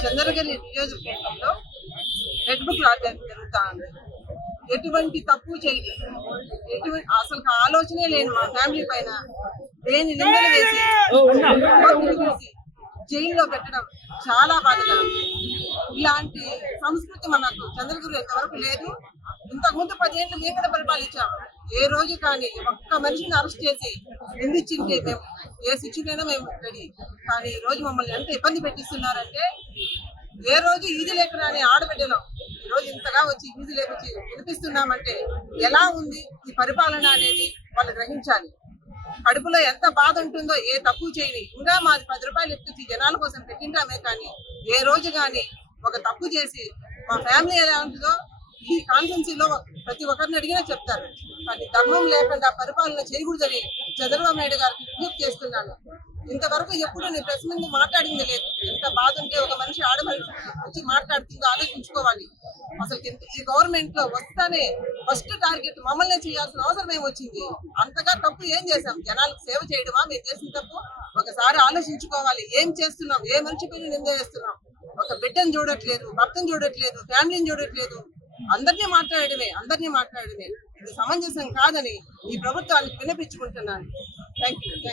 చంద్రగిరి నియోజకవర్గంలో red book రావడం జరుగుతా ఉంది ఎటువంటి తప్పు చేయదు ఎటువంటి అసలు ఆలోచనే లేని మా ఫ్యామిలీ పైన లేని నిందలు వేసి జైల్లో పెట్టడం చాలా బాధకరం. ఇలాంటి సంస్కృతి మనకు చంద్రగిరి ఎంతవరకు లేదు. ఇంతకుముందు పదిహేను పదేళ్ళు మేము కూడా పరిపాలించాం. ఏ రోజు కానీ ఒక్క మనిషిని అరెస్ట్ చేసి నిందించింటే మేము ఏ శిక్షకైనా మేము రెడీ. కానీ ఈ రోజు మమ్మల్ని ఎంత ఇబ్బంది పెట్టిస్తున్నారంటే ఏ రోజు ఈది లేకుండా అని ఆడబిడ్డలం. ఈ రోజు ఇంతగా వచ్చి ఈది లేకొచ్చి వినిపిస్తున్నామంటే ఎలా ఉంది ఈ పరిపాలన అనేది వాళ్ళు గ్రహించాలి. కడుపులో ఎంత బాధ ఉంటుందో ఏ తప్పు చేయని. ఇంకా మాది పది రూపాయలు ఎత్తుచ్చి జనాల కోసం పెట్టింటామే కానీ ఏ రోజు కానీ ఒక తప్పు చేసి మా ఫ్యామిలీ ఎలా ఉంటుందో ఈ కాన్స్టెన్సీలో ప్రతి ఒక్కరిని అడిగినా చెప్తారు. కానీ ధర్మం లేకుండా పరిపాలన చేయకూడదని చంద్రబాబు నాయుడు గారికి విజ్ఞప్తి చేస్తున్నాను. ఇంతవరకు ఎప్పుడు నేను ప్రెస్ ముందు మాట్లాడింది లేదు. ఎంత బాధ ఉంటే ఒక మనిషి ఆడ మనిషి వచ్చి మాట్లాడుతుందో ఆలోచించుకోవాలి. అసలు ఈ గవర్నమెంట్లో వస్తానే ఫస్ట్ టార్గెట్ మమ్మల్ని చేయాల్సిన అవసరం ఏమొచ్చింది? అంతగా తప్పు ఏం చేశాం? జనాలకు సేవ చేయడమా? మేము చేసిన తప్పు? ఒకసారి ఆలోచించుకోవాలి. ఏం చేస్తున్నాం? ఏ మనిషి పైన నింద చేస్తున్నాం ఒక బిడ్డను చూడట్లేదు భర్తను చూడట్లేదు ఫ్యామిలీని చూడట్లేదు. అందరినీ మాట్లాడడమే అందరినీ మాట్లాడమే ఇది సమంజసం కాదని ఈ ప్రభుత్వానికి వినిపించుకుంటున్నాను. Thank you